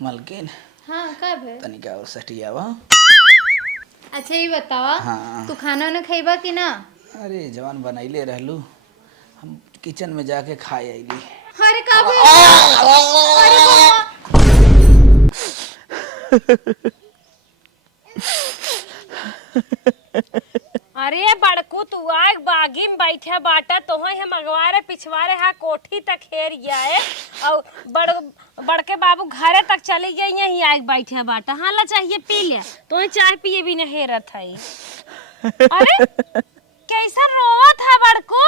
मलकिन हाँ कब है? तनिका और सटियावा। अच्छा ये बतावा। हाँ तू खाना वाना खइबा कि ना? अरे जवान बनैले रहलू, हम किचन में जाके खाए अइली। अरे कब है? अरे बाबा। अरे बड़कू तू आग बागी में बैठे बाटा तो हम अगवारे पिछवारे हा कोठी तक हेर गए और बड़के बाबू घरे तक चले गए यहीं आग बैठे बाटा हाला चाहिए पी ले तो चाय पिए भी नहीं हेरत है। अरे कैसा रोवा था बड़कू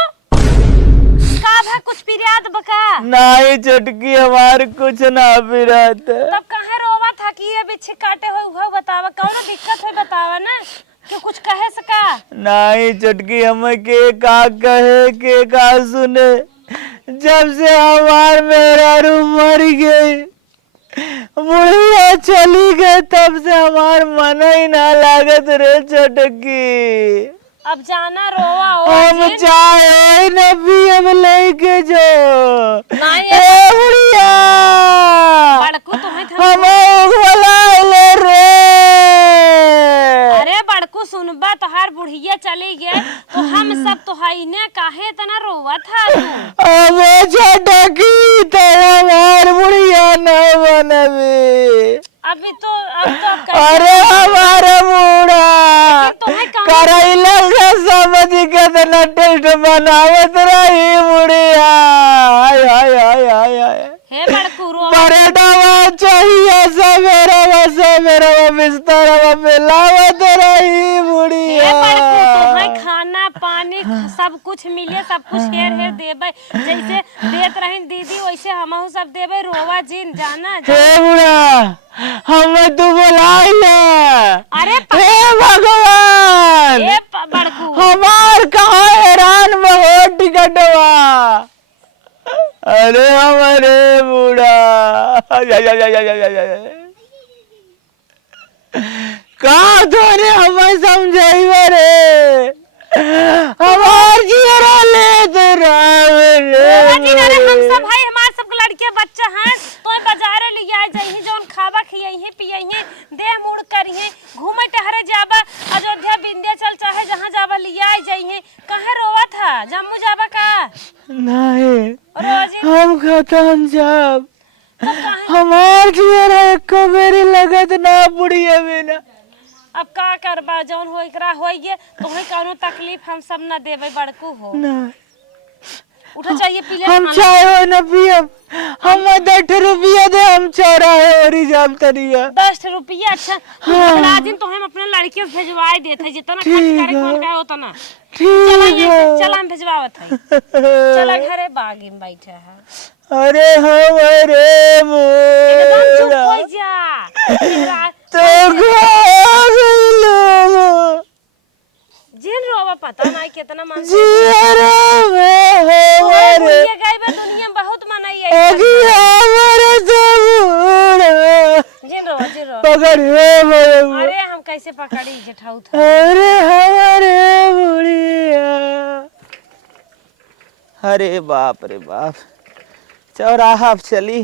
का भा कुछ पिरियाद बका नहीं चटकी हमार कुछ ना पिरात। तब कहे रोवा था कि ये बिच्छी काटे हुए बतावा कौन दिक्कत है बतावा ना कि कुछ कहे सका नहीं चटकी हमें के का कहे के का सुने, जब से हमार मेरा रूम मर गई बुढ़िया चली गई तब से हमार मन ही ना लागत रे चटकी। अब जाना रोवा हो हम चाहे न भी अब लेके जो नहीं ए बुढ़िया बड़कू तुम्हें हमें बुला ले रे। अरे बड़कू सुनबा तोहार बुढ़िया चली गए तो हम सब तोहाइने काहे इतना रोवा था तू अब चटकी तेरा मार बुढ़िया न बनबे। अभी तो अब तो अरे हमारे बूढ़ा तुम्हें करैला से समझ के न टेस्ट बनावत रही बुढ़िया। हाय हाय हाय हाय हाय हे बड़कू रो परेडवा चाहिए सवेरा बिस्तर मिलावत रही बुढ़िया। हे बड़कू तुम्हें खाना पानी सब कुछ मिले सब कुछ हेर हेर देबे जैसे देत रही दीदी वैसे हमहू सब देबे रोवा जिन जाना हे बुढ़ा हमें तू बुलाई ले। अरे हे भगवान हे बड़कू हमार कहाँ हैरान में हो टिकटवा। अरे हमारे बूढ़ा कहाँ तोरे हमें समझाई रे हमार जीरा ले तेरा हम सब भाई हमार सब लड़के बच्चे हैं तो बाजार ले आए जही जोन खावा खियही पियही देह मुड़ करिए घूमे टहरे जाबा अयोध्या विंध्याचल चाहे जहां जाबा ले आए जही कहे रोवा था जम्मू जाबा का नहीं रोजी हम खत्म जब तब कहे हमार जीरा एको मेरी लगत ना बुढ़िया बिना। अब का करबा जौन हो एकरा होइए तोहे कोनो तकलीफ हम सब ना देबे बड़कू हो नहीं उठा चाहिए पी ले हम चाहे न पियब हम 10 रुपया दे हम चौराहे और जाम तनिया 10 रुपया। अच्छा अगला दिन तो हम अपने लड़के से भेजवाए देते जितना खर्च करे कौन का होता ना चला ये चला हम भेजवावत है चला घरे बागी में बैठे है। अरे हमारे एकदम चुप मोरा हो जा तो लोग जिन रोवा पता नहीं कितना मन जीरा में हमारे ये गई बे दुनिया में बहुत मनाई है अगिया हमारे जबूरा जिन रो पकड़ हे मेरे अरे हम कैसे पकड़ी जेठाऊ था अरे हमारे बुढ़िया। अरे बाप रे बाप चौराहा चली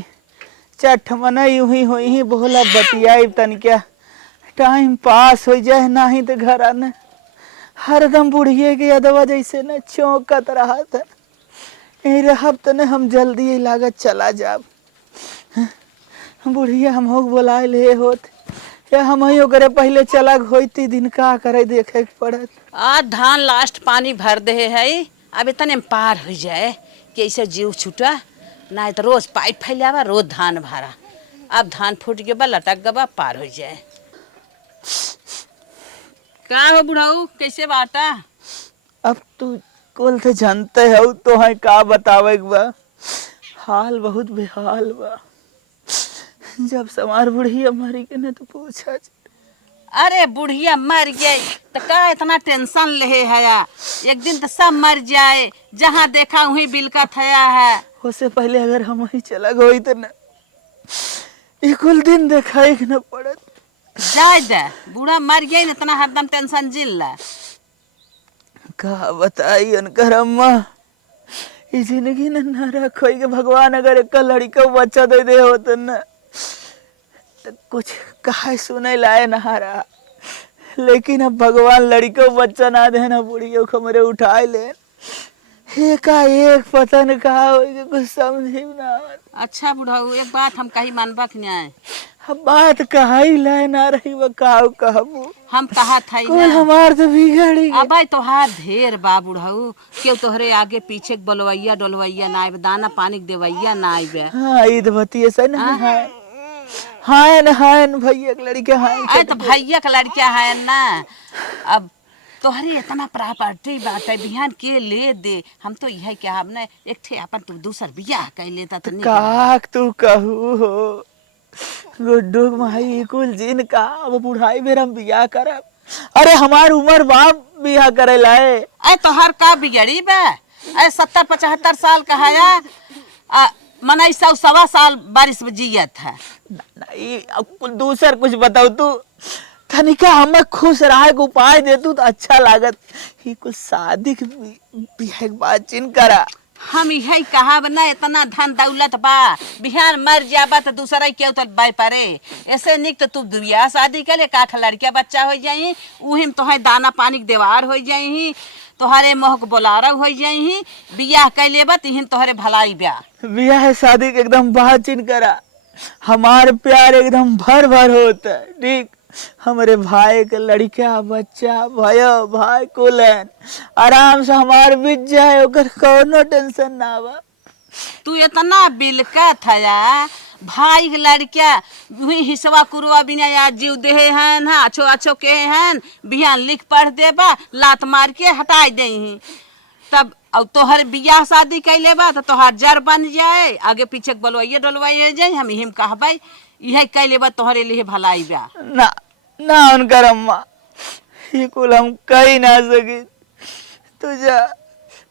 चट मन यूं ही बोला बतियाई तन क्या टाइम पास हो जाए नहीं तो घर आने हरदम बुढ़िए के अदवा जैसे न चौंकत रहा था यही रहब तने हम जल्दी ही लागत चला जाब। बुढ़िया हम हो बोला ले होत या हम ही ओकरे पहले चला होती दिन का करे देखे के पड़त। आज धान लास्ट पानी भर दे है अब इतने पार हो जाए कि ऐसे जीव छूटा ना तो रोज पाइप फैलावा रोज धान भरा अब धान फूट गया लटक गबा पार हो जाए। का हो बुढ़ाऊ कैसे बाटा? अब तू कुल तो जानते हो तो है का बतावे बा हाल बहुत बेहाल बा। जब समार बुढ़िया मरी के न तो पूछा अरे बुढ़िया मर गई तो का इतना टेंशन ले है एक दिन तो सब मर जाए जहाँ देखा वही बिलका थया है। उससे पहले अगर हम ही चला गई तो न कुल दिन देखा न पड़त जाए दे बूढ़ा मर गया इतना हरदम टेंशन जिल ला का बताई उनकर अम्मा ये जिंदगी न रखोई के भगवान अगर एक लड़का बच्चा दे दे हो तो न तक कुछ कहा सुने लाए ना रहा, लेकिन अब भगवान लड़को बच्चा ना देना, बुढ़ियों को मेरे उठाए ले एकाएक पता न कहा हो कुछ समझी ना। अच्छा बुढ़ऊ एक बात हम कही मानबा कि नहीं? अब बात कहा ही लाए ना रही वो कहबू हम कहा था कुल हमार तो बिगड़ी अब तोहार ढेर बा बुढ़ऊ, क्यों तोहरे आगे पीछे बोलवैया डोलवैया ना आइब, दाना पानी देवैया ना आइब। हाँ ईद बतिये सन हाय न भैया के लड़के हाय अरे तो भैया का लड़का है ना। अब तोहरी इतना प्रॉपर्टी बाटे बिहान के ले दे, हम तो यह क्या हमने एक ठे अपन तू दूसर बियाह कर लेता तो काक तू कहू हो गुड्डू माई कुल जिन का वो बुढ़ाई में हम बियाह करब। अरे हमार उम्र बाप बियाह करे लाए। अरे तोहर का बिगड़ी बे? अरे 70-75 साल का है मना 100-1.25 साल बारिश में जियत है। नहीं दूसर कुछ बताओ तू तनिका हमें खुश रहा के उपाय दे तू तो अच्छा लागत। ही कुछ शादी के बियाह बात चिन करा। हम यही कहा ना इतना धन दौलत बा बिहान मर जाबा तो दूसरा क्यों तो बाई परे, ऐसे निक तो तू बियाह शादी करे काठ लड़किया बच्चा हो जाई, उहिम तोहे दाना पानी के देवार हो जाई, तोहरे मोह के बोलारा हो जाई, बियाह कर लेबा तिहिन तोहरे भलाई बियाह शादी के एकदम बात चिन करा। हमार प्यार एकदम भर भर होता है ठीक। हमारे भाई के लड़का बच्चा भयो भाई कुलन आराम से हमार बीत जाए ओकर कोनो टेंशन ना बा। तू इतना बिलका था भाई के लड़का हिस्सा कुरुआ बिना यार जीव दे हैं अच्छो अच्छो के हैं बिहान लिख पढ़ देबा लात मार के हटाई दे तब अब तोहर बियाह शादी कर लेबा तो तोहर जर बन जाए आगे पीछे बोलवाइए डोलवाइए जाए हम हिम कहबै यह कर लेबा तोहरे लिए भलाई बा ना ना उनकर अम्मा ये कुल हम कही ना सके। तू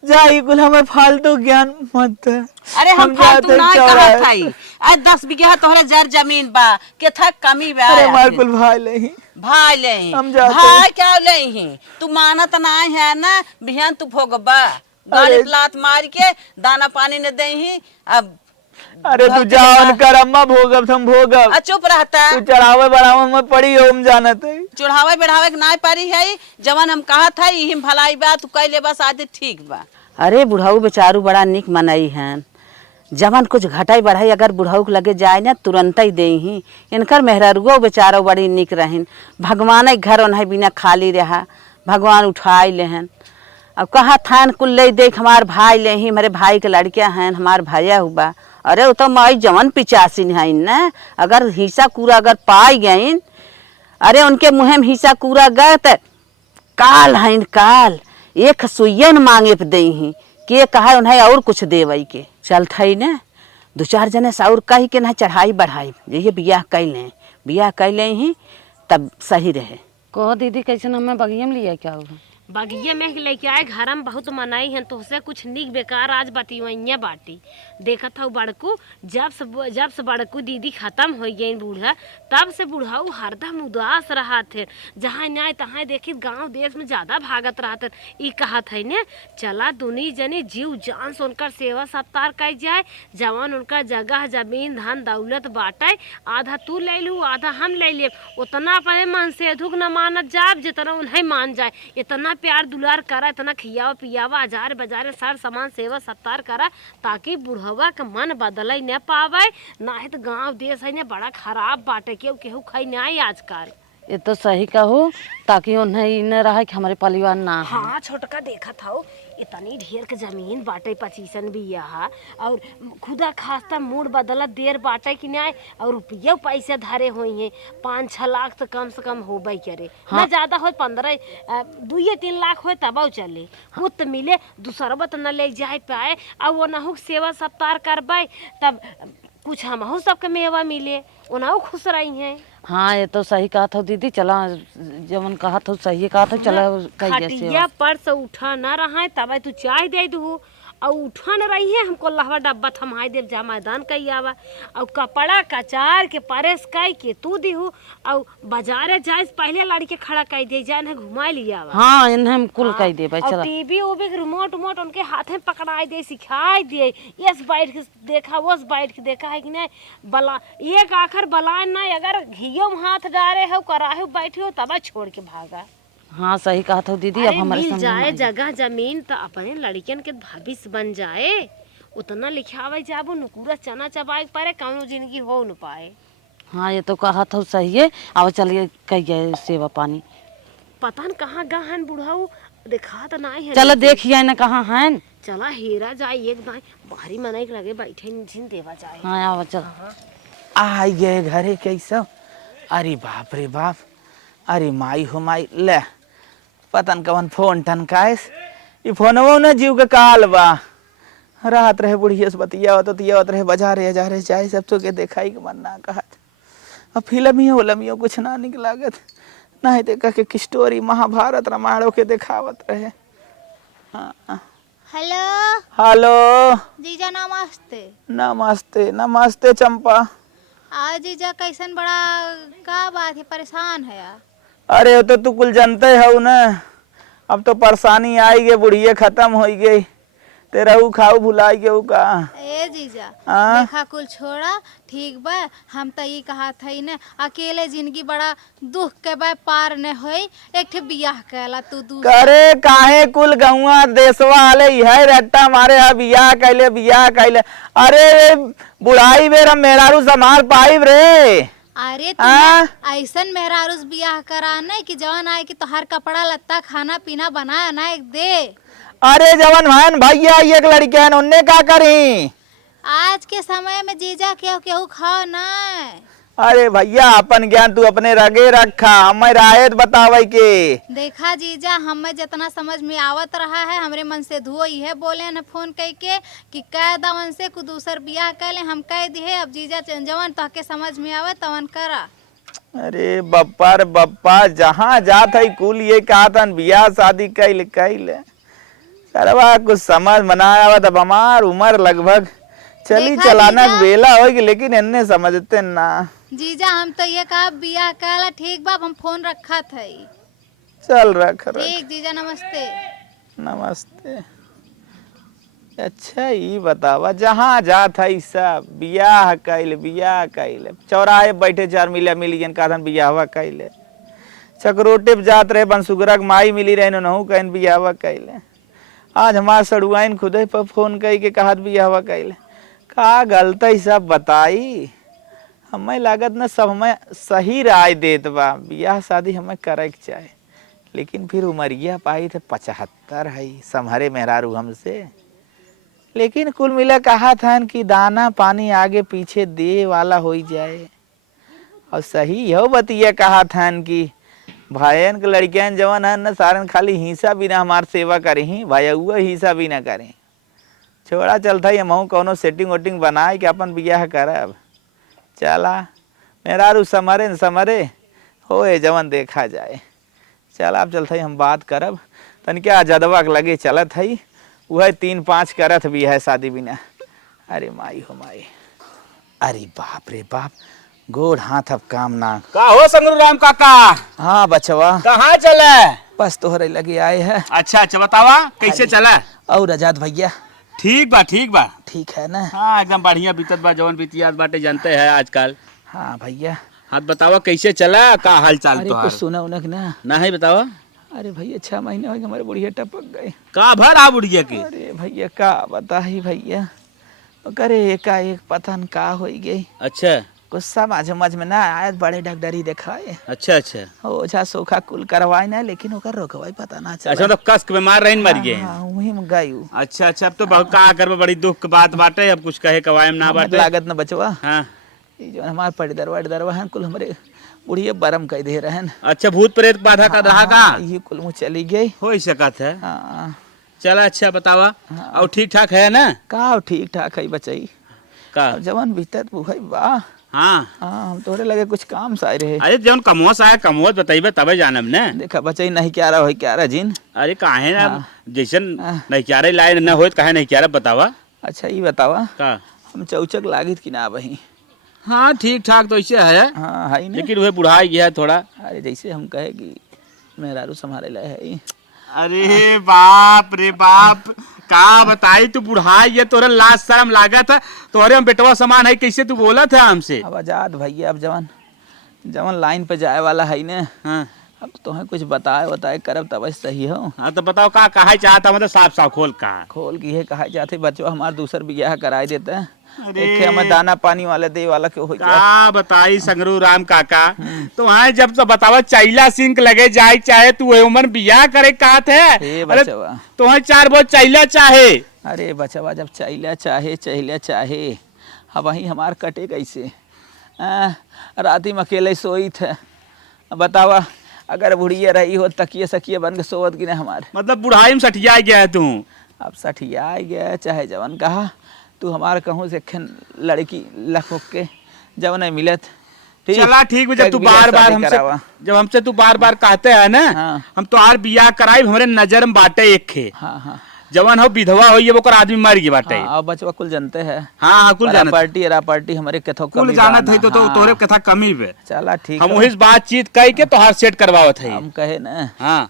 जा ये कुल हमें फालतू ज्ञान मत। अरे हम फालतू ना कहा थाई आज 10 बीघा तोहरे जर जमीन बा के था कमी बा। अरे हमार कुल भाई ले हम भाई क्या ले तू मानत ना है ना बिहान तू भोगबा गाड़ी लात मार के दाना पानी न दे। अब अरे तू जाओ कर अम्मा भोगब हम भोगब चुप रहता तू चढ़ावे बढ़ावे में पड़ी हो हम जानत है चढ़ावे बढ़ावे के ना पारी है जवन हम कहा था यही भलाई बा तू कह ले बस आदि ठीक बा। अरे बुढ़ाऊ बेचारू बड़ा निक मनई हैं जवन कुछ घटाई बढ़ाई अगर बुढ़ाऊ के लगे जाए ना तुरंत ही दे ही इनकर मेहररुओ बेचारो बड़ी निक रहन भगवान के घर ओन बिना खाली रहा भगवान उठाई लेहन। अब कहा थान कुल ले देख हमार भाई ले ही मेरे भाई के लड़कियां हैं हमार भैया हुआ। अरे वो तो माई जवन 85 है ना अगर हिस्सा कूड़ा अगर पाई गई अरे उनके मुँह में हिस्सा कूड़ा गए तो काल है काल एक सुयन मांगे पे दे ही के कहा उन्हें और कुछ देवई के चल थई ने 2-4 जने से और कही के ना चढ़ाई बढ़ाई ये बियाह कर ले ही तब सही रहे। कहो दीदी कैसे हमें बगिया में लिया क्या होगा बगिया में लेके आए घर में बहुत मनाई है तो से कुछ निक बेकार आज बतिवैया बाटी देखत हूँ बड़कू जब से बड़कू दीदी खत्म हो गई बूढ़ा तब से बूढ़ाऊ हरदम उदास रहा थे जहाँ न्याय तहाँ देखी गांव देश में ज्यादा भागत रहा थे। ई कहत है ने चला दुनी जनी जीव जान से उनकर सेवा सत्कार कर जाए जवान उनका जगह जमीन धन दौलत बांटे आधा तू ले लू आधा हम ले ले उतना अपने मन से दुख न मानत जाब जितना उन्हें मान जाए इतना प्यार दुलार करा इतना खियावा पियावा हजार बाजार सार सामान सेवा सत्कार करा ताकि बुढ़वा का मन बदल न पावे ना है तो गांव देश है ना बड़ा खराब बाटे केहू खाई नहीं आजकल। ये तो सही कहो ताकि उन्हें न रहा कि हमारे परिवार ना है। हाँ छोटका देखा था इतनी ढेर के जमीन बाटे 25 बिया और खुदा खास्ता मूड बदला देर बाटे कि नहीं और रुपया पैसे धरे हुए हैं 5-6 लाख तो कम से कम हो भाई करे हाँ। ना ज्यादा हो 15-2-3 लाख हो तब चले वो तो मिले दूसरा बत न ले जाए पाए और वो नहु सेवा सत्कार करबे तब कुछ हम सबके मेवा मिले उन्हें खुश रही हैं। हाँ ये तो सही कहा था दीदी चला जवन कहा था सही कहा था चला खटिया पर से उठा न रहा है तब तू चाय दे दू और उठन रही है हमको लहवा डब्बा थमाई देव जा मैदान कई आवा और कपड़ा कचार के परेस कई के तू दिहू और बाजारे जाए पहले लड़के खड़ा कर दे जाए घुमा लिया हाँ इन्हें हम कुल कह दे भाई और चला। टीवी उवी के रिमोट उमोट उनके हाथ में पकड़ाई दे सिखाई दे इस बैठ के देखा उस बैठ के देखा है कि नहीं बला एक आखिर बला नहीं अगर घियो में हाथ डाले हो कराहे बैठे हो तब छोड़ के भागा। हाँ सही कहा था दीदी। अब अरे हमारे मिल समझ जाए में आई। जगह जमीन तो अपने लड़कियन के भविष्य बन जाए उतना लिखावे जाबो नुकुरा चना चबाए परे कौनो जिंदगी हो न पाए। हाँ ये तो कहा था सही है। अब चलिए कहिए सेवा पानी। पता न कहाँ गहन बुढ़ाऊ देखा तो नहीं है। चलो देखिए न कहाँ है। चला हेरा जाए एक दाई बाहरी मनाई लगे बैठे झिन देवा जाए। हाँ आओ चल। आई गए घरे कैसा। अरे बाप रे बाप। अरे माई हो माई ले पतन कवन फोन ठनकायस ये फोनवो न जीव के काल बा। रात रहे बुढ़िया से बतियावत उतियावत रहे बजा रहे जा रहे चाहे सब तो के देखाई के मन ना कहत। अब फिल्म ही उलमियो कुछ ना निक लागत नहीं देखा के स्टोरी महाभारत रामायणों के देखावत रहे। हाँ हेलो हेलो जीजा नमस्ते। नमस्ते नमस्ते चंपा। आज जीजा कैसन बड़ा का बात है परेशान है यार। अरे वो तो तू कुल जानते है ना अब तो परेशानी आई गई बुढ़िया खत्म हो गई तेरा ऊ खाऊ भुलाई के का। ए जीजा हाँ? देखा कुल छोड़ा ठीक बा हम तो ये कहा था न अकेले जिंदगी बड़ा दुख के बा पार न होई एक ठे बियाह कैला तू करे काहे कुल गौवा देशवा वाले है रट्टा मारे है बियाह कैले। अरे बुढ़ाई बेरा मेहरारू संभाल पाई रे। अरे हाँ? तू ऐसन मेहरारूस बियाह करा नहीं कि जवान आए कि तोहार कपड़ा लत्ता खाना पीना बनाया ना एक दे। अरे जवन भान भैया एक लड़के हैं उनने क्या करी। आज के समय में जीजा केहू खाओ ना। अरे भैया अपन ज्ञान तू अपने रगे रखा हमें रायत बतावे के। देखा जीजा हमें जितना समझ में आवत रहा है हमरे मन से धुओ ये बोले न फोन कह के कि कह दवन से को दूसर बियाह कर ले हम कह दिए अब जीजा जवन तो के समझ में आवे तवन करा। अरे बप्पा रे बप्पा जहाँ जात है कुल ये कहा था बियाह शादी कैल सरवा कुछ समझ मनाया तब हमार उम्र लगभग चली देखा चलाना जीजा? बेला होगी लेकिन इन्ने समझते ना। जीजा हम तो ये कहा बियाह कहला ठीक बा हम फोन रखा था। चल रख ठीक जीजा नमस्ते। नमस्ते। अच्छा ये बतावा जहाँ जात है सब बियाह कैल चौराहे बैठे चार मिलियन का बियाहवा कैले चकरोटे जात रहे बनसुगरा माई मिली रहे नहू कहन बियाहवा कैले। आज हमार सड़ुआइन खुदे पर फोन कही के कहत बियाहवा कैले का गलत सब बताई। हमें लागत न सब हमें सही राय देत बा बियाह शादी हमें करे के चाहे लेकिन फिर उमरिया पाई थे 75 है संभरे मेहरारू हमसे। लेकिन कुल मिला कहा था कि दाना पानी आगे पीछे दे वाला हो जाए और सही हो बतिया कहा था कि भाईन के लड़कियां जवन है न सारन खाली हिस्सा बिना हमार सेवा करे ही भाई हुआ हिस्सा भी ना करे छोड़ा चलता है महू कौनो सेटिंग वोटिंग बनाए कि अपन बियाह करब। चला मेहरारू समरे होए जवन देखा जाए। चल आप चलते हम बात करब तन क्या जदवा के लगे चलत है वह 3-5 करत भी है शादी बिना। अरे माई हो माई। अरे बाप रे बाप गोड़ हाथ अब काम ना का हो संगरू राम काका। हाँ बचवा कहाँ चला। बस तोहरे लगे आए है। अच्छा बतावा कैसे चला। और आजाद भैया ठीक बा ठीक है ना। हाँ एकदम बढ़िया बीतत बा जवन बीतियात बाटे जानते हैं आजकल। हाँ भैया हाथ बतावा कैसे चला का हाल चाल अरे कुछ सुना उनक ना। ना है बतावा। अरे भैया 6 महीने हो गए हमारे बुढ़िया टपक गए। का भर आ बुढ़िया के। अरे भैया का बताही भैया करे एकाएक पता न का हो गई। अच्छा कुछ समझ में ना आया बड़े डॉक्टरी दिखाए। अच्छा ओझा सोखा कुल करवाए ना लेकिन ओकर रोकवाई पता ना चला। अच्छा तो कसक बीमार रहीन मर गए। हाँ वही में गई। अच्छा अब तो बहुत का करबे बड़ी दुख की बात बाटे अब कुछ कहे कवायम ना बाटे। लागत न बचवा। हाँ ये जो हमार परिदरवा हैं कुल हमारे बुढ़िया बरम कह दे रहे। अच्छा भूत प्रेत बाधा का रहा का ये कुल मुँह चली गई हो सकत है। हाँ चला अच्छा बतावा और ठीक ठाक है ना। का ठीक ठाक है बचाई का जवन बीतत बुझाई बा हाँ हाँ हम तोरे लगे कुछ काम से आए रहे। अरे जौन कमोस आया कमोस बताइबे तबे जानब ने। देखा बचई नहीं क्या रहा हो क्या रहा जिन। अरे काहे ना हाँ। जैसन हाँ। नहीं क्यारे लाए न होत काहे नहीं क्यारे बतावा अच्छा ये बतावा का। हम चौचक लागित कि ना वही। हाँ ठीक ठाक तो ऐसे है हाँ है ना। लेकिन वह बुढ़ा गया है थोड़ा। अरे जैसे हम कहे कि मेहरारू संभाले लाए है। अरे बाप रे बाप का बताई तू बुढ़ा ये तोरे लाज शर्म लागत है तोरे हम बेटवा समान है कैसे तू बोला था हमसे। अब आजाद भैया अब जवन जवन लाइन पे जाए वाला है ना। हाँ अब तुम्हें कुछ बताए करब तब सही हो। हाँ तो बताओ का कहा चाहता मतलब साफ साफ खोल का। खोल की है कहा जाते बच्चों हमारे दूसर बियाह कराए देते हैं। अरे। एक हमें दाना पानी वाले दे वाला क्यों हो जाए। का बताई संगरू राम काका तो हाँ जब तो बतावा चैला सिंक लगे जाए चाहे तू उमर बियाह करे का थे। हे अरे बचवा तो हाँ चार बहुत चैला चाहे। अरे बचवा जब चैला चाहे अब वही हमार कटे कैसे। राती में अकेले सोई थे बतावा अगर बुढ़िया रही हो तकिए सकिए बन के सोवत कि नहीं हमारे। मतलब बुढ़ाई में सठिया गया है तू। अब सठिया गया चाहे जवन कहा तू हमारे कहूँ से लड़की लखो के जब नहीं मिलत। चला ठीक है जब तू बार बार हमसे तू बार बार कहते है ना। हाँ। हम तो आर बियाह कराई हमारे नजर में बाटे एक खे हाँ हाँ जवन हो विधवा हो ये वो आदमी मर गई बाटे। हाँ अब बचवा कुल जानते हैं। हाँ हाँ कुल जानत पार्टी हमारे कथो कुल जानत है तो तोहरे कथा कमी पे चला ठीक हम है। वही बातचीत कह के तोहार सेट करवावत है। हम कहे ना हाँ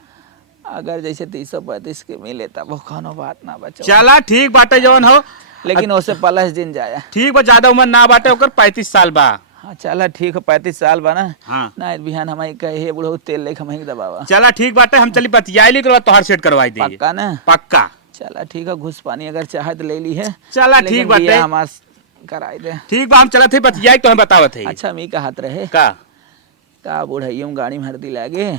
अगर जैसे 335 के मिले तब वो कोनो बात ना बचो। चला ठीक बाटे जवन हो लेकिन उससे 15 दिन जाया। ठीक बा ज्यादा उम्र ना बाटे ओकर 35 साल बा। हाँ चला ठीक है 35 साल बना। हाँ ना बिहान हमारी कहे बुढ़ऊ तेल लेके हमारी दबावा। चला ठीक बाटे हम चली बतियाई ली के तोहार सेट करवाई दी पक्का ना। पक्का। चला ठीक है घुस पानी अगर चाहे तो ले ली है। चला लेकिन ठीक बाटे बिया हमार कराई दे। ठीक बा हम चलत है बतियाई तो हम बतावत है। अच्छा मी का हाथ रहे का बुढ़ाइयों में गाड़ी में हरदी लागे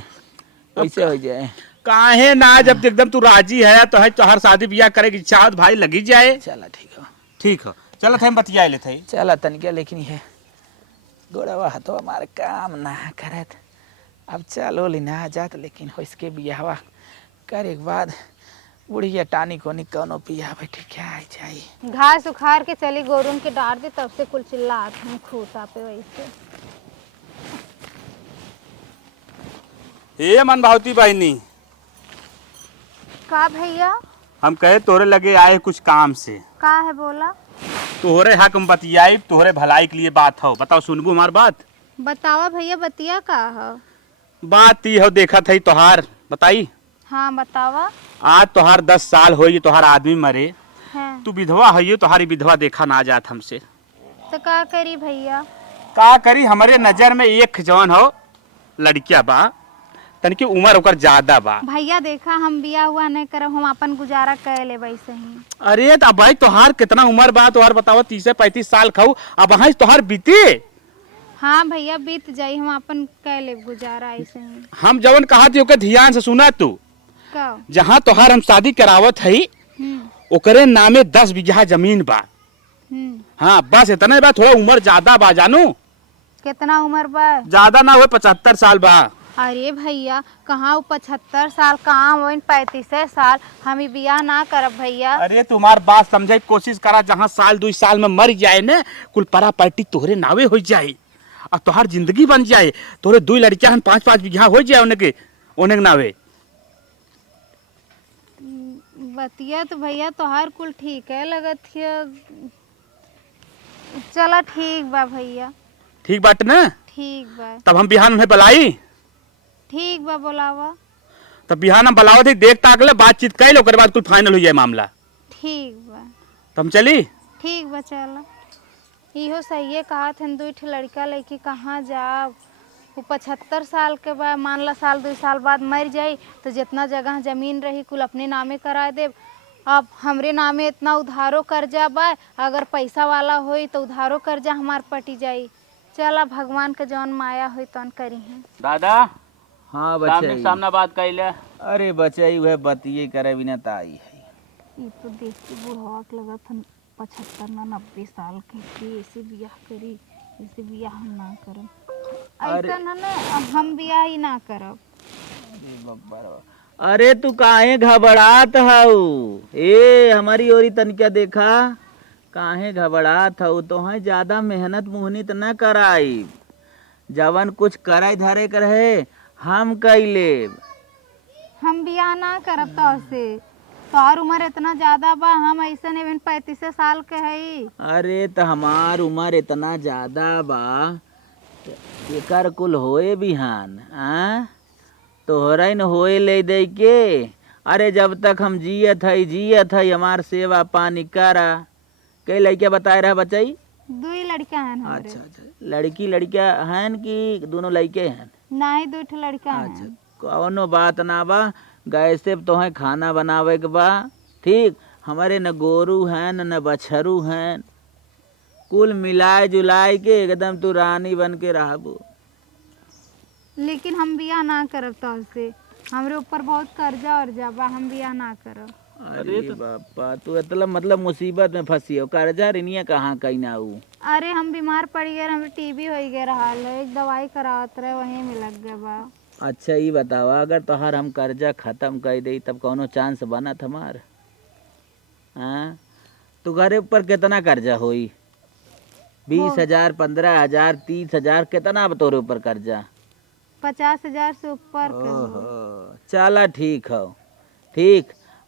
कैसे हो जाए। काहे ना जब एकदम तू राजी है तो है तोहार शादी ब्याह करे की इच्छा भाई लगी जाए। चला ठीक है ठीक हो चलत है हम बतियाई लेते है। चला तनिका लेकिन है गोड़वा तो हमारे काम ना करत। अब चलो लिना जात लेकिन हो इसके बियाहवा करे के बाद बुढ़िया टानी को कोनो पिया बैठे क्या आई जाई। घास उखाड़ के चली गोरुन के डार दे तब से कुल चिल्लात हम खूटा पे वैसे। ए मन भावती बहनी का भैया हम कहे तोहरे लगे आए कुछ काम से। का है बोला। तोहरे हक में बतियाई तोहरे भलाई के लिए बात हो बताओ सुनबू हमार बात। बतावा भैया बतिया का है। बात ये हो देखा थी तोहार बताई। हाँ बतावा। आज तोहार 10 साल हो तोहार आदमी मरे है तू विधवा है तोहारी विधवा देखा ना जात हमसे। तो का करी भैया। का करी हमारे नजर में एक जवान हो लड़किया बा तनिक उम्र ओकर ज्यादा बा। भैया देखा हम बिया हुआ नहीं करब हम अपन गुजारा कर ले वैसे ही। अरे तो भाई तोहार कितना उम्र बा तोहार बतावा 30-35 साल खाऊ अब वहाँ तोहार बीती। हाँ भैया बीत जाई हम अपन कर ले गुजारा ऐसे ही। हम जवन कहा थी ओके ध्यान से सुना तू कब। जहाँ तोहार हम शादी करावत है ओकरे नामे 10 बीघा जमीन बा। हाँ बस इतना बा थोड़ा उम्र ज्यादा बा जानू। कितना उम्र बा। ज्यादा ना हुए 75 साल बा। अरे भैया कहाँ 75 साल कहाँ वो 35 साल हम ही बियाह ना करब भैया। अरे तुम्हार बात समझे कोशिश करा जहाँ साल 2 साल में मर जाए ने कुल परा पार्टी तोहरे नावे हो जाए और तोहार जिंदगी बन जाए तोहरे 2 लड़कियां हम 5-5 बीघा हो जाए उनके नावे। बतिया तो भैया तोहार कुल ठीक है लगत है। चला ठीक बा भैया। ठीक बात ना। ठीक बा। तब हम बिहान में बुलाई। ठीक बा बोलावा। तब बिहान हम बुलावा थे देख ताक ले बातचीत कर लो बाद कुल फाइनल हो जाए मामला। ठीक बा। तो हम चली। ठीक बा चला। इहो सही है कहा थे 2 लड़का लड़की कहाँ जाब। वो 75 साल के बाद मान ला साल 2 साल बाद मर जाई तो जितना जगह जमीन रही कुल अपने नामे करा दे। अब हमरे नामे इतना उधारो कर्जा बा अगर पैसा वाला होई तो उधारो कर्जा हमार पटी जाई। चला भगवान के जौन माया होई तौन करी है। दादा हाँ बच्चे सामने बात कर ले। अरे बच्चे वह बतिये करे बिना ताई है। ये तो देख के बुढ़वा के लगा था 75 ना 90 साल के ऐसे बियाह करी ऐसे बियाह हम ना करब। ऐसा ना हम बियाह ही ना करब। अरे तू काहे घबरात हऊ। ए हमारी ओरी तनिका देखा काहे घबरात हो? तो है ज्यादा मेहनत मुहनत न कराई, जवन कुछ करे धरे कर है हम कैले। हम बियाह ना करब तो से तोहार उम्र इतना ज्यादा बा, हम ऐसा नहीं 35 साल के हई। अरे तो हमार उम्र इतना ज्यादा बा, एकर कुल होए बिहान तोहरा न होए ले दे के। अरे जब तक हम जियत है हमार सेवा पानी करा। कई लड़कियां बताए रहा बचाई? 2 लड़का हैं हमरे। अच्छा, लड़का हैं कि दोनों लड़के हैं? नहीं, 2 लड़का अच्छा, हैं। कौनो बात ना बा, गैस से तो है खाना बनावे के बा। ठीक, हमारे न गोरू हैं न बछरू हैं, कुल मिलाए जुलाए के एकदम तू रानी बन के रहबो। लेकिन हम बियाह ना करब तो से, हमरे ऊपर बहुत कर्जा वर्जा बा, हम बियाह ना करब। अरे बापा, तू मतलब मुसीबत में फंसी हो। कर्जा रिनिया कहाँ कहीं ना ऊ। अरे हम बीमार पड़ गए, हमरे टीबी हो गए रहल है, एक दवाई करावत रहे वहीं में लग गए बा। अच्छा ये बतावा, अगर तोहार हम कर्जा खत्म कर दे तब कौनो चांस बनत हमार? हाँ, तो घरे ऊपर कितना कर्जा होई? 20,000, 15,000, 30,000, कितना तोरे ऊपर कर्जा? 50,000 से ऊपर के हो। ओहो, चला ठीक हो। ठीक,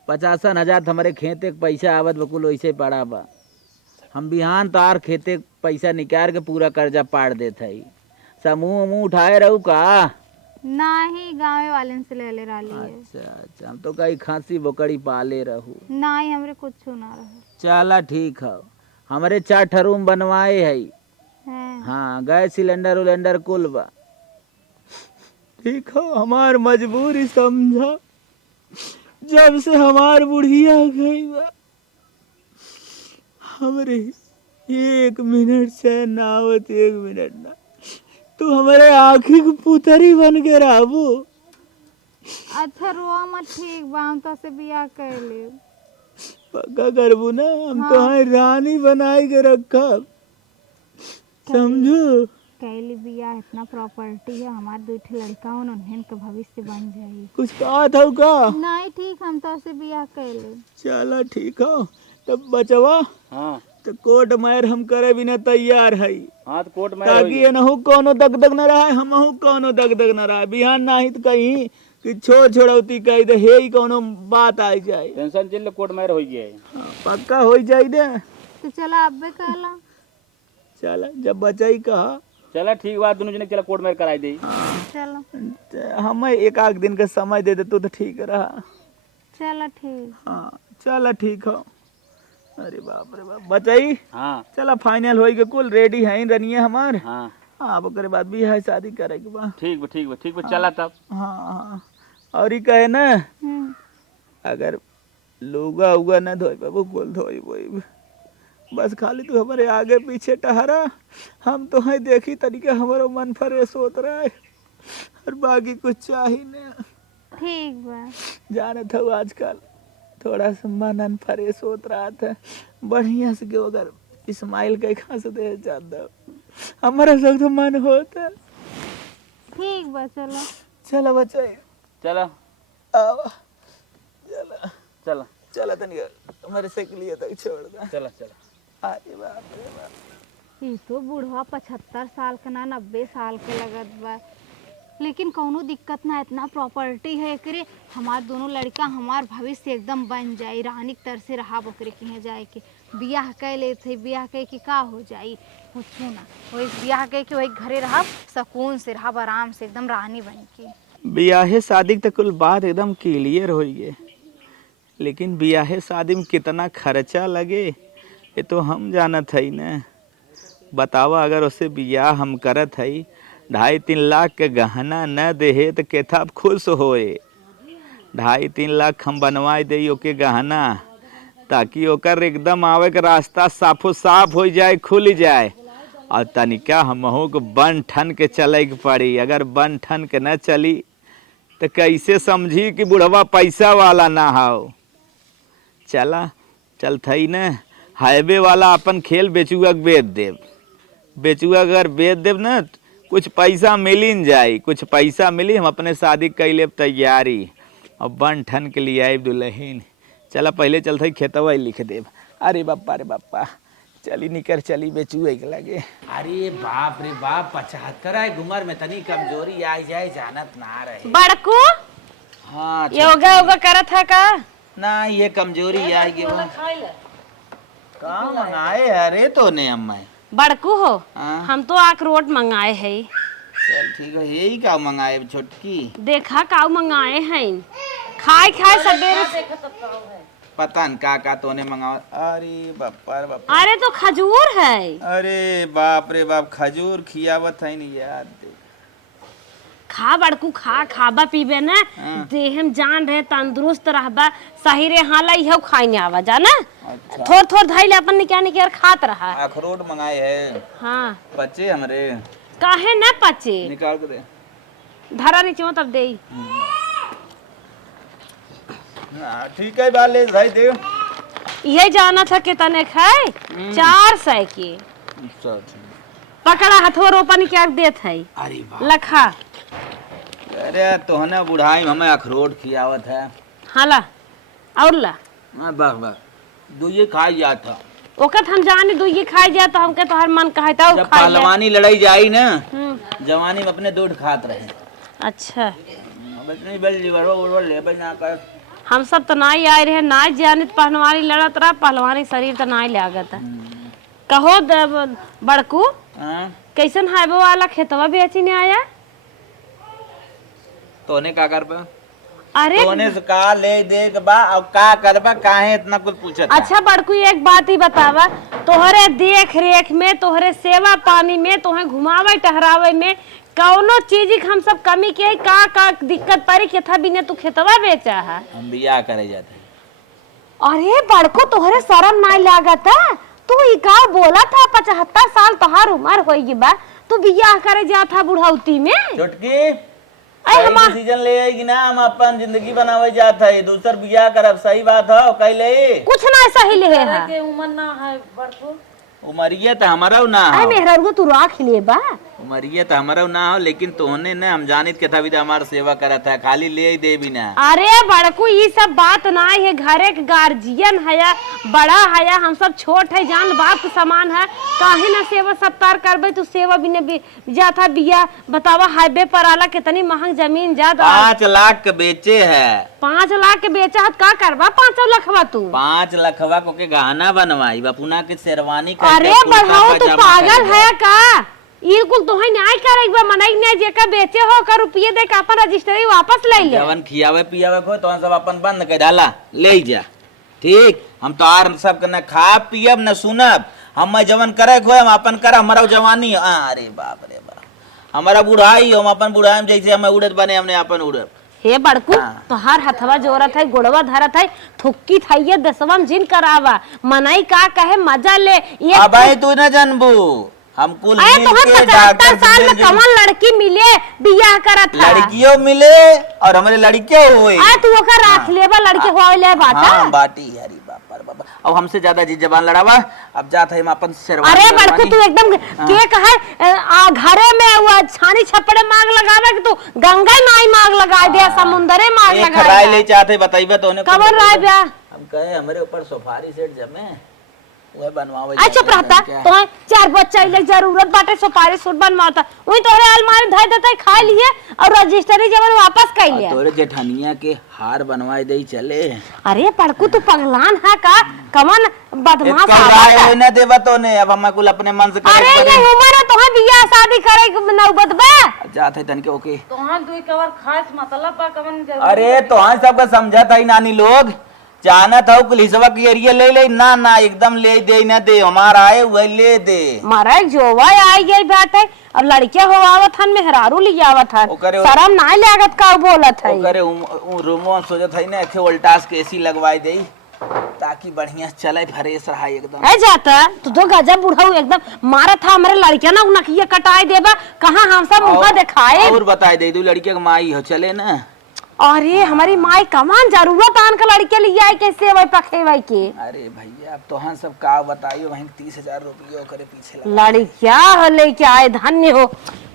50,000 हमारे खेते के पैसा आवत बकुल वैसे पड़ा बा। हम बिहान तार खेते के पैसा निकाल के पूरा कर्जा पाड़ देत हई। समूह उठाए रहू का? नहीं, गाँव वाले से ले रही है। अच्छा, हम तो कहीं खांसी बोकड़ी पाले रहू। नहीं, हमरे कुछ ना रहे। चला ठीक हो, हमारे 4 रूम बनवाए है। हाँ, गैस सिलेंडर कुल बा। ठीक हो, हमार मजबूरी समझा। जब से हमार बुढ़िया गई बा, हमरे 1 मिनट से ना आवत, 1 मिनट ना। तू हमारे आँखी की पुतरी बन के रहबू। अच्छा रो मत, ठीक बा, हम तो से बियाह कर ले। पक्का करबू ना? हम तो है रानी बनाई के रखब, समझो। कैली बियाह, इतना प्रॉपर्टी है, हमारे 2 लड़का हो, उन्हें के भविष्य बन जाये। कुछ कहा था का? नहीं, ठीक, हम तो से बियाह कर ले। चला ठीक हो, तब बचवा। हाँ तो कोर्ट मार हम करे बिना तैयार है। हाँ, तो कोर्ट में ताकि ये न हो कोनो दगदग न रहा, हम हो कोनो दगदग न रहा। बिहान नहीं तो कहीं कि छोड़ौती कही दे, हे ही कोनो बात आ जाए। टेंशन चिल्ल, कोर्ट में हो गया है। हाँ, पक्का हो जाए दे। तो चला अब भी कहला। चला, जब बचाई कहा। चला ठीक बात, दोनों जने चला कोर्ट में कराई दे। चलो, हमें 1 दिन का समय दे दे तो ठीक रहा। चलो ठीक। हाँ, चला ठीक हो। अरे बाप रे बाप, बचाई। हाँ चला फाइनल होई के कुल रेडी है रनिए हमार। हाँ हाँ, ओकरे बाद भी है शादी करे के बा। ठीक बा चला तब। हाँ, और ही कहे ना, अगर लुगा उगा न धोई बाबू, कुल धोई बोई, बस खाली तू हमारे आगे पीछे टहरा। हम तो है देखी तरीके हमारा मन फ्रेश होत रहा है, और बाकी कुछ चाहिए ना। ठीक बा। जाने था आजकल थोड़ा सा मन फ्रेश होत रहा था, बढ़िया से क्यों अगर इस्माइल के खास दे जाता हमारा सब तो मन होता। ठीक बा, चलो। चलो बच्चे, चला आओ, चला चला चला तनिक हमारे साइकिल ये तक छोड़ दे। चला अरे बाप रे बाप, ये तो बूढ़वा 75 साल के ना 90 साल के लगत बा, लेकिन कौनो दिक्कत ना, इतना प्रॉपर्टी है एकरे। हमार दोनों लड़का हमार भविष्य एकदम बन जाई, रानी के तरह से रहा बकरे के जाए के बियाह कर ले थे। बियाह कह के का हो जाई, कुछ ना वही बियाह कह के वही घरे रहा, सुकून से रहा, आराम से एकदम रानी बन के। बियाहे शादी तक कुल बात एकदम क्लियर हो गए, लेकिन बियाहे शादी में कितना खर्चा लगे ये तो हम जानत है न। बतावा, अगर उससे बियाह हम करत है, 2.5-3 लाख के गहना न देहे तो केथा खुश होए। 2.5-3 लाख हम बनवाए दे ओके गहना, ताकि ओकर एकदम आवे के रास्ता साफो साफ हो जाए, खुल जाए। और तनिका हमहू को बन ठन के चले के पड़ी। अगर बन ठन के न चली तो कैसे समझी कि बुढ़वा पैसा वाला ना हो। चला चलथई न, हाईवे वाला अपन खेल बेचुआ के बेच देव। बेचुआ अगर बेच देव न, कुछ पैसा मिली न जाई, कुछ पैसा मिली, हम अपने शादी कैले तैयारी। और बन ठन के लिए आए दुल्हन। चला पहले चलते खेतवा लिख देव। अरे बापा रे बापा, चली निकर चली बेचू एक लगे। अरे बाप रे बाप, 75 की उम्र में तनी कमजोरी आ जाए जानत ना रहे। बड़कू हाँ योगा योगा करत है का? ना ये कमजोरी आएगी वो कहाँ मंगाए? अरे तो ने अम्मा बड़कू हो, हाँ? हम तो अखरोट मंगाए है। चल ठीक है, यही का मंगाए छोटकी? देखा काऊ मंगाए हैं, खाए खाए सवेरे। पता न का तोने मंगावा। अरे बापा रे बापा, अरे तो खजूर है। अरे बाप रे बाप, खजूर खियावत है नहीं याद दे। खा बड़कू खा, खाबा पीबे ना देह में जान रहे, तंदुरुस्त रहबा, सही रे हाला इहो खाई नहीं आवा जाना। अच्छा। थोड़ थोड़ धाइले अपन निकाल निकाल खात रहा। अखरोट मंगाए है। हाँ बच्चे हमरे काहे न पचे, निकाल के दे। धरा नीचे तब दे। ठीक है बाल ले भाई दे। ये जाना था कि तने खाए 400 की। पकड़ा हथवा रोपन क्या देत है। अरे वाह, लखा। अरे तोहने बुढ़ाई में हमें अखरोट खियावत है। हाला और ला बस बस दो ये खा गया था। ओकत हम जानी दो ये खाई जाए तो हमके तो हर मन कहे था जब पहलवानी लड़ाई जाई ना, हम्म। जवानी में अपने दूध खात रहे। अच्छा अब इतनी बड़ी लीवर लेबल ना कर। हम सब तो नाई आए रहे, नाई जानी तो पहलवानी लड़त रहा, पहलवानी शरीर तो नाई लागत है। कहो बड़कू हाँ? कैसन हाइबो वाला खेतवा बेची नहीं आया? तोने का करबा? अरे तोने से का ले दे के बा और का करबा, काहे इतना कुछ पूछत? अच्छा बड़कू एक बात ही बतावा, तोहरे देख रेख में, तोहरे सेवा पानी में, तोहे घुमावे टहरावे में कौनो चीज की हम सब कमी के का दिक्कत पड़ी के था बिना तू खेतवा बेचा है? हम बियाह करे जाते। अरे बड़को तोहरे शर्म नहीं लागता? तू ई का बोला था 75 साल तोहार उम्र होई बा, तू बियाह करे जा था बुढ़ौती में? छोटकी डिसीजन ले आएगी ना, हम अपन जिंदगी बनावे जात है, दूसर बियाह करब। सही बात है कैले? कुछ ना सही ले है के उम्र ना है बड़को। उमरिया तो हमारा ना अरे हो, मेहरारू तू राख ले बा। उमरिया तो हमारा ना हो, लेकिन तोहने ना हम जानित के था भी हमार सेवा करत है, खाली ले दे भी ना। अरे बड़कू ये सब बात ना है, घरे के गार्जियन है, बड़ा है, हम सब छोट है, जान बाप के समान है, काहे ना सेवा सत्कार करबे? तू सेवा बिना जा था बिया बतावा, हाईवे पर आला कितनी महंग जमीन जा 5 लाख के बेचे है। 5 लाख के बेचा हत का करबा 5 लाखवा तू? 5 लखवा को के गहना बनवाई बपुना के शेरवानी। अरे बढ़ाओ तू पागल है का? ये कुल तो है न्याय करेगा, मनई ने जेका बेचे हो का रुपये दे के अपन रजिस्ट्री वापस ले ले। जवन खियावे पियावे को तो सब अपन बंद कर डाला, ले जा। ठीक, हम तो आर सब न खा पियब न सुनब, हम जवन करे को हम अपन कर, हमारा जवानी। अरे बाप रे बाप, हमारा बुढ़ाई हम अपन बुढ़ाई में जैसे हमें उड़त बने हमने अपन उड़ब। हे बड़कू तो हर हथवा जोरत है, गुड़वा धरत है, थुक्की थाइये दसवम जिन करावा, मनई का कहे मजा ले। ये अब तू न जानबू, हम कुल अरे मिल तुहर के 75 साल में डॉक्टर कमन लड़की मिले बियाह करत है? लड़कियों मिले और हमारे लड़कियों हुए। अरे तू ओकर राख लेबा, लड़के हुआ ले बाटा। हाँ बाटी यारी बाप रे बाप, अब हमसे ज्यादा जी जबान लड़ावा। अब जात है हम अपन शेरवानी। अरे बड़कू तू एकदम के कहे घरे में वो छानी छपड़े मांग लगावे कि तू गंगा नाई मांग लगा दे, समुंदरे मांग लगा राय ले चाहते बताइबे तो ने कबर राय ब्या। हम कहे हमारे ऊपर सोफारी सेट जमे वो बनवावे। अच्छा चुप रहता तो 4 बच्चा इले जरूरत बाटे सुपारी सूट बनवाता, वही तोरे अलमारी धर देता खा लिए और रजिस्ट्री जवन वापस कर लिया। तोरे जेठानिया के हार बनवाए दे चले। अरे पड़कू तू पगलान है का? कमन बदमाश राय होई ना देबा तो ने, अब हम कुल अपने मन से करे। अरे ये उम्र है तोहे बियाह शादी करे के नौबत बा? जात है तनके ओके तोहां दुई कवर खास मतलब बा कवन जरूर। अरे तो हाँ सबका समझा था ही नानी लोग, जाना था पुलिसवा की एरिया ले ले ना ना एकदम ले दे ना दे, हमारा आए हुए ले दे। मारा जोवा आई गई बात है, और लड़कियां हो आवत हन मेहरारू ली आवत हन, ओकरे शर्म ना लागत का बोलत है? करे रूमो सोचत है ना थे वोल्टास के एसी लगवाई दे ताकि बढ़िया चले फ्रेश रहा एकदम। ए जाता तू तो गजब बुढ़ाऊ एकदम मारा था हमारे लड़कियां ना नकिया कटाई देबा, कहां हम सब मुंह दिखाए? और बताई दे दू लड़किया के माई हो चले ना। अरे हमारी माई कमान जरूरत आन के लड़के लिए आई कैसे वही पखेवई के? अरे भैया अब तो हाँ सब का बताइयो, वहीं 30,000 रुपये करे पीछे लगा। लड़किया हो लेके आए, धन्य हो।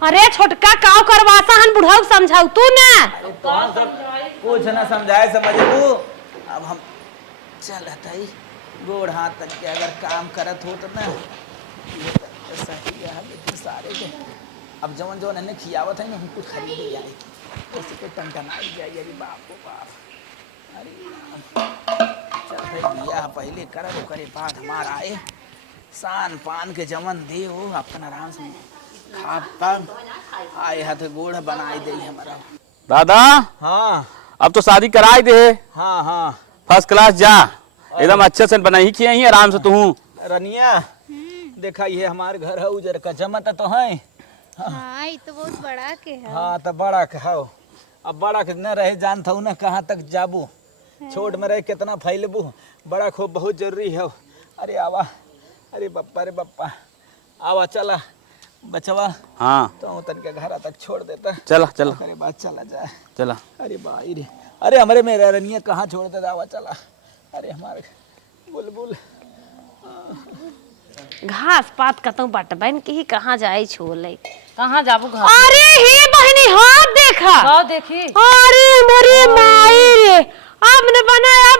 अरे छोटका काव करवासा हन बुढ़ाऊ समझाऊ तू ना। तो हाँ सब कुछ ना समझाए समझ तू, अब हम चल हताई गोड़ हाथ तक के अगर काम करत हो तो ना ये तो सही है लेकिन सारे के अब जवन जवन इन्हें खियावत है ना हमको खरीदे जाए ऐसे के टनटनाई जाए अरे बाप रे बाप अरे चल भाई बियाह पहले कर करे बाद हमारा आए सान पान के जमन दे हो अपन आराम से खा पान आए हाथ गोड़ बनाई दे हमारा दादा हाँ अब तो शादी कराई दे। हाँ हाँ फर्स्ट क्लास जा एकदम अच्छे से बनाई खिया ही आराम से तू। रनिया देखा ये हमारे घर है उजर का जमत तो है। हाँ ये तो बहुत बड़ा के है। हाँ तो बड़ा के हो अब बड़ा के न रहे जानता हूँ ना कहाँ तक जाबू छोट में रहे कितना फैलबू बड़ा खूब बहुत जरूरी है। अरे आवा अरे बप्पा आवा चला बचवा हाँ तो तन के घर तक छोड़ देता चला चला अरे बात चला जाए चला। अरे भाई रे अरे हमारे मेरे रनिया कहाँ छोड़ देता आवा चला अरे हमारे बुलबुल घास पात कतौ बट बहन के ही कहाँ जाए छोले कहाँ जाबू घर? अरे हे बहनी हाथ देखा जाओ देखी। अरे मोरी माई रे अब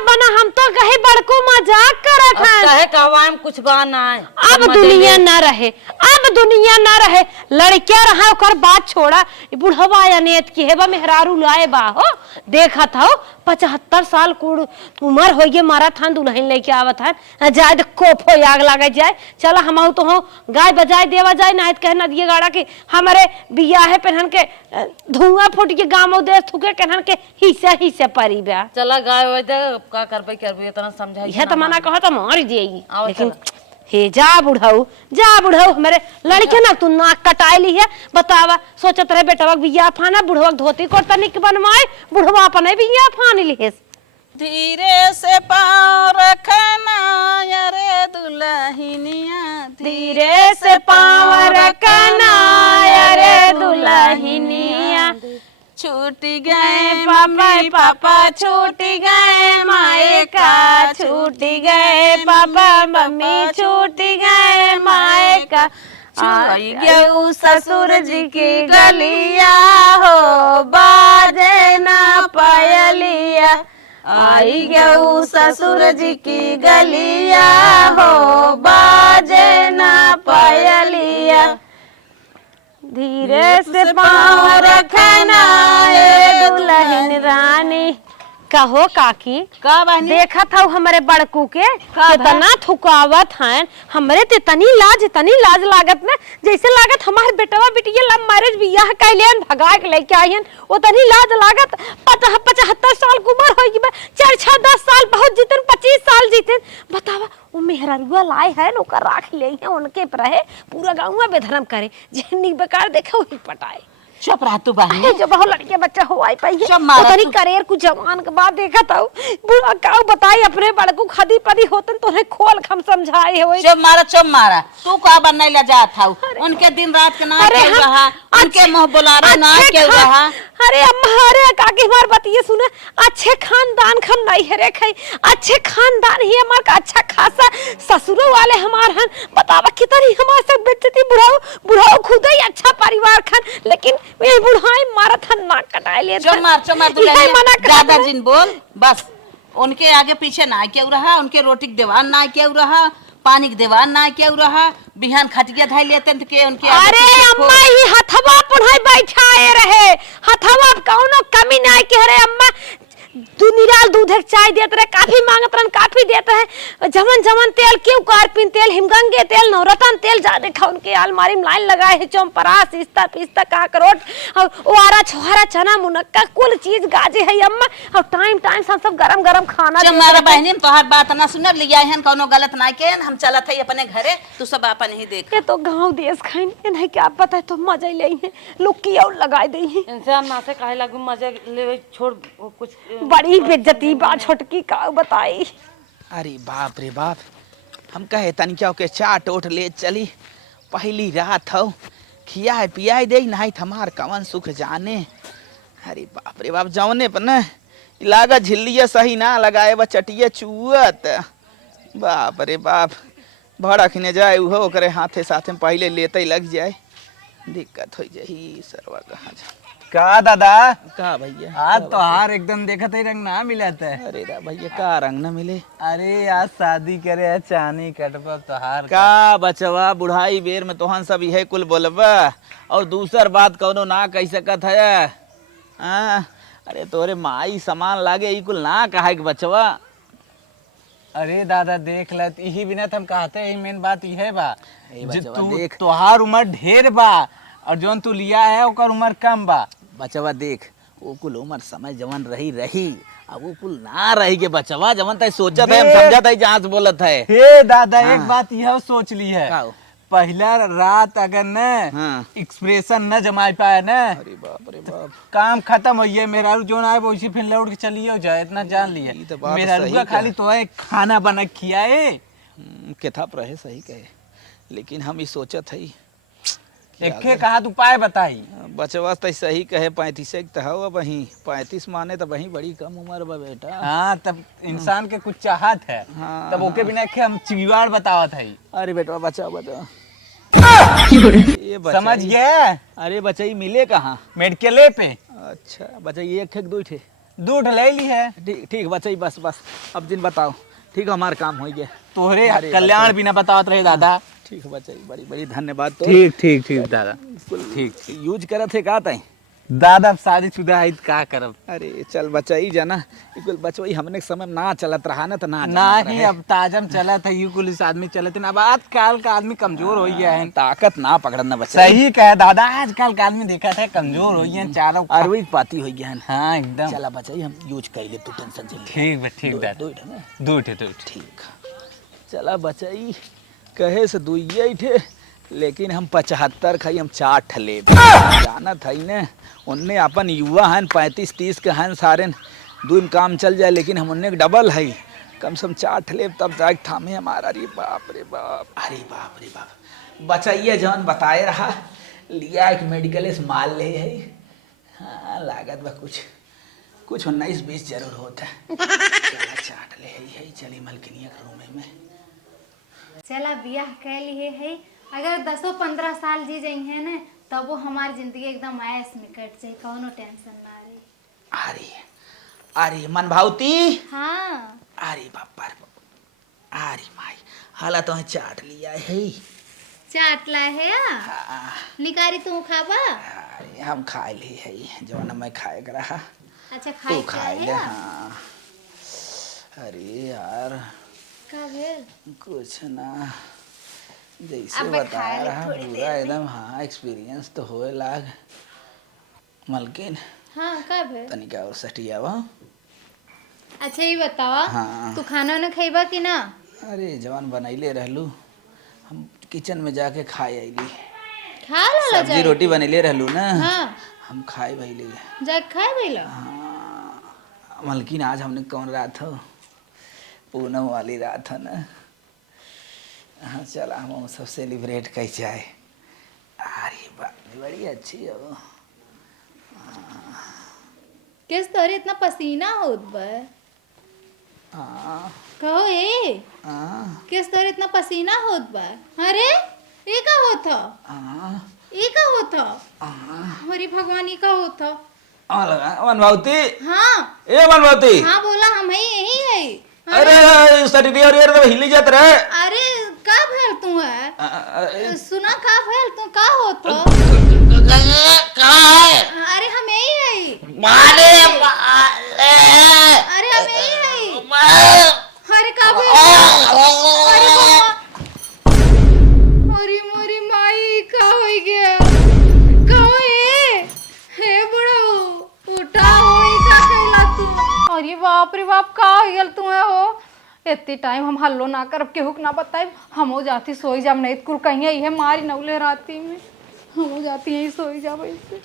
बना हम तो कहीं बड़को मजाक करत अब हैं। कहे कहवाएम कुछ बा ना है। अब दुनिया ना रहे लड़किया रहा ओकर बात छोड़ा बुढ़वा अनेत की हेबा मेहरारू लाए बा हो देखा था 75 साल कुड़ उम्र हो गए मारा था दुल्हन लेके आवत है जाए कोफो आग लगे जाए चला हम तो हो गाय बजाए देवा जाए ना कहना दिए गाड़ा के हमारे बिया है पहन के धुआं फूट के गाँव देश थुके कहन के हिस्से परी बा चला गाय वाय दे का करबे इतना समझाई यह तो मना कहो तो मार देगी आओ लेकिन हे जा बुढ़ाऊ हमारे लड़के ना तू नाक कटाई ली है बतावा सोचत रहे बेटवा बिया फाना बुढ़वा धोती कोटा निक बनवाए बुढ़वा अपन बिया फान ली धीरे से पाँव रखना यारे दुल्हनिया धीरे से पाँव रखना यारे दुल्हनिया छूट गए मम्मी पापा छूट गए माए का छूट गए पापा मम्मी छूट गए माए का गऊ ससुर जी की गलिया हो बाजे ना पायलिया आई गऊ ससुर जी की गलिया हो बाजे ना पायलिया धीरे से पाँव रखना ये दुल्हन रानी कहो काकी का बहनी देखा था हमारे बड़कू के कितना थुकावत हैं हमरे ते तनी लाज लागत ना जैसे लागत हमारे बेटवा बिटिया लव मैरिज बियाह कैलियन भगा के लेके आइयन वो तनी लाज लागत 75 साल की उम्र होगी 4-6-10 साल बहुत जीतन 25 साल जीतन बतावा वो मेहररुआ लाए है ओकर राख ले है उनके पर रहे पूरा गाँव में बेधर्म करे जेनी बेकार देखे वही पटाए चुप रह तू बहनी जो बहुत लड़के बच्चा हो आई पाई है चुप मारा तनी तू। करियर कुछ जवान के बाद देखा था बुढ़ा का बताई अपने बड़कू खदी पदी होतन तोने खोल खम समझाए है चुप मारा तू का बनने ले जात था उनके दिन रात के ना क्यों रहा उनके मुंह बुलारा ना क्यों रहा अरे हमारे काकी हमार बतिए सुने अच्छे खानदान खम नहीं है रे खाई अच्छे खानदान ही हमार का अच्छा खासा ससुरो वाले हमार हन बतावा कितनी हमार से बेइज्जती बुढ़ाओ खुद ही अच्छा परिवार खन लेकिन ये बुढ़ाई मारत हन नाक कटाए ले चमार ज्यादा जिन बोल बस उनके आगे पीछे ना क्यों रहा उनके रोटी के दीवान ना क्यों रहा पानी के दीवान ना क्यों रहा बिहान खटिया धाई लेते के उनके अरे अम्मा ही हथवा पुढ़ाई बैठाए रहे हथवा कौनो कमी नहीं के रे अम्मा निराल दूध चाय देते रहे काफी मांगत रहन काफी देते हैं जमन तेल क्यों कारपीन तेल हिमगंगे तेल नवरत्न तेल जा देखा उनके अलमारी में लाइन लगाए है चौपरास इस्ता पिस्ता काकरोट और ओआरा छोहारा चना मुनक्का कुल चीज गाजे है अम्मा और टाइम सब गरम खाना हमारा बहनी तोहर बात ना सुनर लिया है कोनो गलत ना के हम चलत है अपने घरे तू सब अपन ही देख के तो गांव देश खाइन नहीं क्या पता है तो मजा ही ले लुक्की और लगाए दे इंसान ना से काहे लागू मजे ले छोड़ कुछ बड़ी बेइज्जती बात छोटकी का बताई अरे बाप रे बाप हम कहे तनिका के चाट ओट ले चली पहली रात हो खिया पिया दे नहीं हमार कवन सुख जाने अरे बाप रे बाप जौने पर न लागा झिल्लिया सही ना लगाए बा चटिया चुअत बाप रे बाप भड़ा खिने जाए उहो करे हाथे साथे पहले लेते लग जाए दिक्कत हो जाही सरवा कहाँ जा का दादा का भैया आज तो हार एकदम देखत ही रंग ना मिलत है। अरे रा भैया का रंग न मिले अरे आज शादी करे है चानी कटबा तोहार का बचवा बुढ़ाई बेर में तोहन सब यही कुल बोलबा और दूसर बात कौनो ना कह सकत है। हाँ अरे तोरे माई सामान लागे ई कुल ना कहा कि बचवा। अरे दादा देख ल यही बिना हम कहते हैं मेन बात यह बा ए जे बचवा तू देख। तोहार उम्र ढेर बा और जोन तू लिया है ओकर उम्र कम बा। बचवा देख वो कुल उम्र समय जवन रही अब वो कुल ना रही के बचवा जवन तय सोचत है हम देख। समझत है जहाँ से बोलत है। हे दादा हाँ। एक बात यह सोच ली है का हो? पहला रात अगर न हाँ। एक्सप्रेशन न जमा पाए न अरे बाप रे बाप काम खत्म हो गया। मेरा जोन आए वैसे फिर लौट के चलिए हो जाए इतना जान लिया। ये तो बात मेरा सही खाली तो है खाना बना खियाए केथप रहे सही कहे लेकिन हम ही सोचत है एक कहा तू उपाय बताई। बचवा तो सही कहे 35 तो हो वही 35 माने तो वही बड़ी कम उम्र बा बेटा। हाँ तब इंसान के कुछ चाहत है हाँ, तब ओके बिना के हम चिवाड़ बतावत है। अरे बेटा बचाओ बचाओ ये बचाई। समझ गए। अरे बचाई मिले कहाँ? मेडिकले पे अच्छा बचाई एक दो ठे दूध ले ली है। ठीक ठीक बचाई बस बस अब दिन बताओ ठीक हमारा काम हो गया। तोहरे अरे कल्याण बिना बतावत रहे दादा। ठीक बचाई बड़ी बड़ी धन्यवाद तो ठीक ठीक ठीक दादा ठीक यूज करत है का तई दादा अब शादीशुदा है का करब। अरे चल बचाई जाना कुल बचवाई हमने के समय ना चलत रहा ना तो ना ना जानत ही रहे। अब ताजम चला था यू कुल इस आदमी चलते ना अब आजकल का आदमी कमजोर हो गया है। ताकत ना पकड़ना बचाई सही कहे दादा आजकल का आदमी देखा था कमजोर हो गया है चारों। अरवी पाती हो गया है। हाँ एकदम चला बचाई हम यूज कर ले तू टेंशन से ठीक बा ठीक दादा दूध है दूध। ठीक चला बचाई कहे से दुइये थे लेकिन हम 75 खाई हम 4 ले जाना था ने उनने अपन युवा हैं 35-30 के हैं सारे दो में काम चल जाए लेकिन हम उनने डबल है कम से कम 4 ले तब जाके थामे हमारा। अरे बाप रे बाप अरे बाप रे बाप बचाइए जौन बताए रहा लिया एक मेडिकल से माल ले है। हाँ लागत बा कुछ 19-20 जरूर होता है। चला 4 ले है चली मलकिनिया के रूम में चला बियाह कर लिए है अगर 10-15 साल जी जाई है ना तब वो हमारी जिंदगी एकदम ऐश में कट जाए कौनो टेंशन ना रही। अरे अरे मन भावती हाँ अरे बापा अरे माई हाला तो चाट लिया है। चाट लाए है निकारी तू खाबा। अरे हम खा ली है जवन मैं खाए कर रहा अच्छा तू खाई खा ले। है हाँ अरे यार का भेल कुछ ना जैसे अब बता खा ले रहा थोड़ी पूरा देर में। एकदम हाँ एक्सपीरियंस तो होए लाग मलकिन हाँ का भेल। तनिका और सटिया वा। अच्छा ये बतावा हाँ। तू खाना वाना खाइबा कि ना। अरे जवान बनैले रहलू हम किचन में जाके खाए अली खा ला सब्जी जाए रोटी बनैले रहलू ना हाँ हम खाए भैले। जा खाए भइला। हाँ मलकिन आज हमने कौन रात हो पूनम वाली रात है ना। हाँ चला हम सब सेलिब्रेट कर जाए। अरे बाप बड़ी अच्छी है वो। किस तोरे इतना पसीना होत बा हाँ कहो ए हाँ किस तोरे इतना पसीना होत बा। अरे ये का होता हाँ ये का होता। हाँ अरे भगवान ये का होता। लगा मनभावती हाँ ए मनभावती हाँ बोला हम ही यही है। अरे सटडी और यार तो हिली जात रहे। अरे का भेल तू है सुना का भेल तू का होता। अरे हम यही है मारे अरे हम यही है। अरे का भेल अरे बाबा अरे मोरी माई का हो गया का होए हे बड़ो उठा होई का कहला तू। अरे बाप रे बाप का हो गेल तू हो इतनी टाइम हम हल्लो ना करब केहू ना बताई हमो जाती सोई जाब नहीं कुल कहीं है मारी नौले राती में हमो जाती यही सोई जाब ऐसे।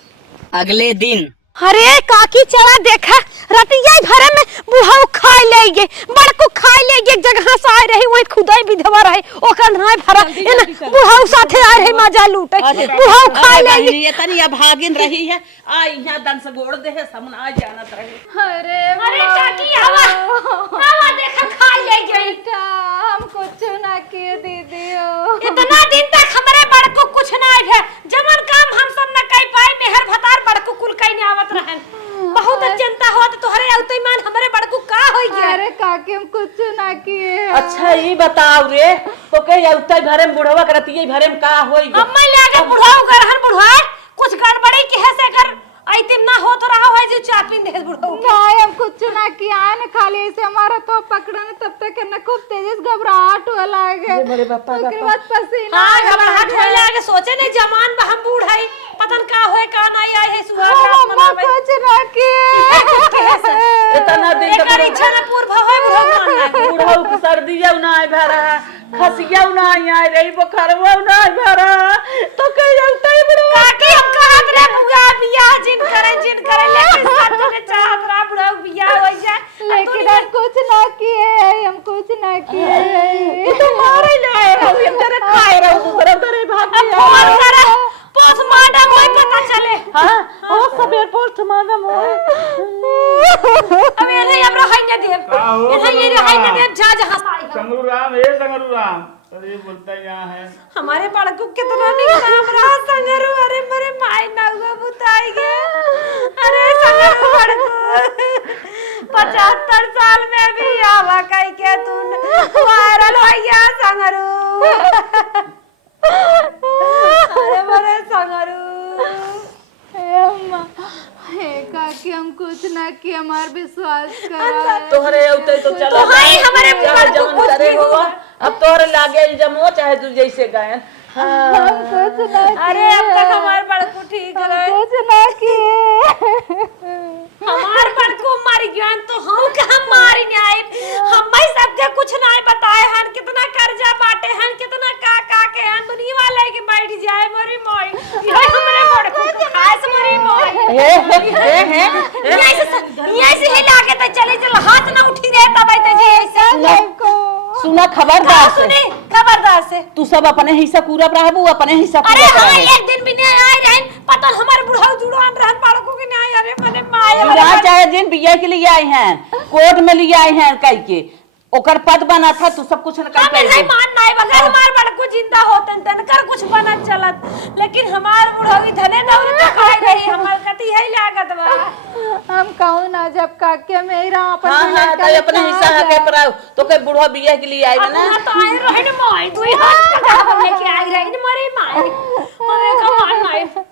अगले दिन अरे काकी चला देखा रतिया भरे में बुढ़ाऊ खाए ले गे बड़को खाए ले गे एक जगह से आए रही वही खुदाई विधवा रहे ओकर नाय भरा एना बुढ़ाऊ साथे आ रहे मजा लूटे बुढ़ाऊ खाए ले गे ये तनी भागिन रही है आ यहां दन से गोड़ दे है समन आ जानत रहे। अरे काकी हवा हवा देखा खाए ले गे बेटा हम कुछ ना किए दीदी हो। इतना दिन तक हमारे बड़को कुछ ना है जमन काम हम सब न कई पाए मेहर भतार बड़को कुल कहीं नहीं आवत रहन बहुत चिंता होत तोहरे औते मान हमरे बड़कू का होई गया अरे काकी हम कुछ ना किए अच्छा ये बताओ रे तो के उतई भरे में बुढ़वा करती है भरे में का होई अम्मा ले आके बुढ़ाऊ गरहन बुढ़वा कुछ गड़बड़ी के है से कर आइतिम ना हो तो रहा है जो चापिन दे बुढ़ाऊ नहीं हम कुछ ना किया है ना खाली ऐसे हमारा तो पकड़ने तब तक ना खूब तेजी से घबराहट हुआ लागे मेरे बापा उसके बाद पसीना हां घबराहट होई लागे सोचे ने जमान बा हम बूढ़ है पतन का होए का नहीं आए है सुहाग रात मम्मा मनावे कुछ ना किए इतना दिन एकर इच्छा ना पूर्ण होए भगवान ना बुढ़वा की सर्दी है ना भरा खसिया ना आई रही बुखारवा ना भरा तो के उतई बुढ़वा काकी हम कहत रे बुआ बियाह जिन करे लेकिन साथ में चाहत रहा बुढ़ा बियाह हो जाए लेकिन हम कुछ ना किए हम कुछ ना किए तो मारे ले हम तेरे खाए रहो दूसरा तेरे भाग अब फोन करे पोस्टमार्टम होई पता चले हां ओ सबेर पोस्टमार्टम होए अब ये हमरा हाई न देव ये हाई न देव जा जहां आई संगरू राम हे संगरू राम अरे बोलता यहाँ है हमारे बड़कू कितना निकम रहा संगरू अरे मेरे माई ना हुआ बुताई गए अरे संगरू बड़कू 75 साल में भी आवा कई के तू वायरल हो गया संगरू अरे मेरे संगरू अम्मा हे काकी हम कुछ ना किए हमार विश्वास करा तोहरे उते तो चलो तो हाय हमारे चाहे बड़कू जवन कुछ करे भी हो हुआ अब तोहरे लागे जमो चाहे तू जैसे गायन हम कुछ ना अरे अब तक हमारे बड़कू ठीक रहे कुछ ना किए हमार बड़कू मर गया तो हम कहां मारी नहीं आई हम भाई सबके कुछ नहीं बताए हन कितना कर्जा बाटे हन कितना का के हन दुनिया वाले के बैठ जाए मरी मोई ये हमरे बड़कू को खास मरी मोई ये से हिला के तो चले चल हाथ ना उठी रहे तब तो जी ऐसे सुना खबरदार से सुनी खबरदार से तू सब अपने हिस्सा पूरा रहबू अपने हिस्सा अरे पूरा हम रहे एक दिन भी नहीं आए रहन पता हमारे बुढ़ाऊ जुड़ान रहन बड़कू के नहीं अरे मने माया जहाँ चाहे जिन बिया के लिए आए हैं कोर्ट में लिए आए हैं कई के ओकर पद बना था तू सब कुछ न कर हमें नहीं मान नहीं बगैर हमार बड़कू जिंदा होतन तन कर कुछ बनत चलत लेकिन हमार बुढ़ावी धने दौड़ न खाए रही हमार कति है लागत बा हम कहूं ना जब काके मेरा अपन हाँ हाँ तो अपने हिस्सा के पर तो के बुढ़वा बिया के लिए आए ना तो आई रहे न माई दुई हाथ का लेके आई रही न मरे माई हमें का मान नहीं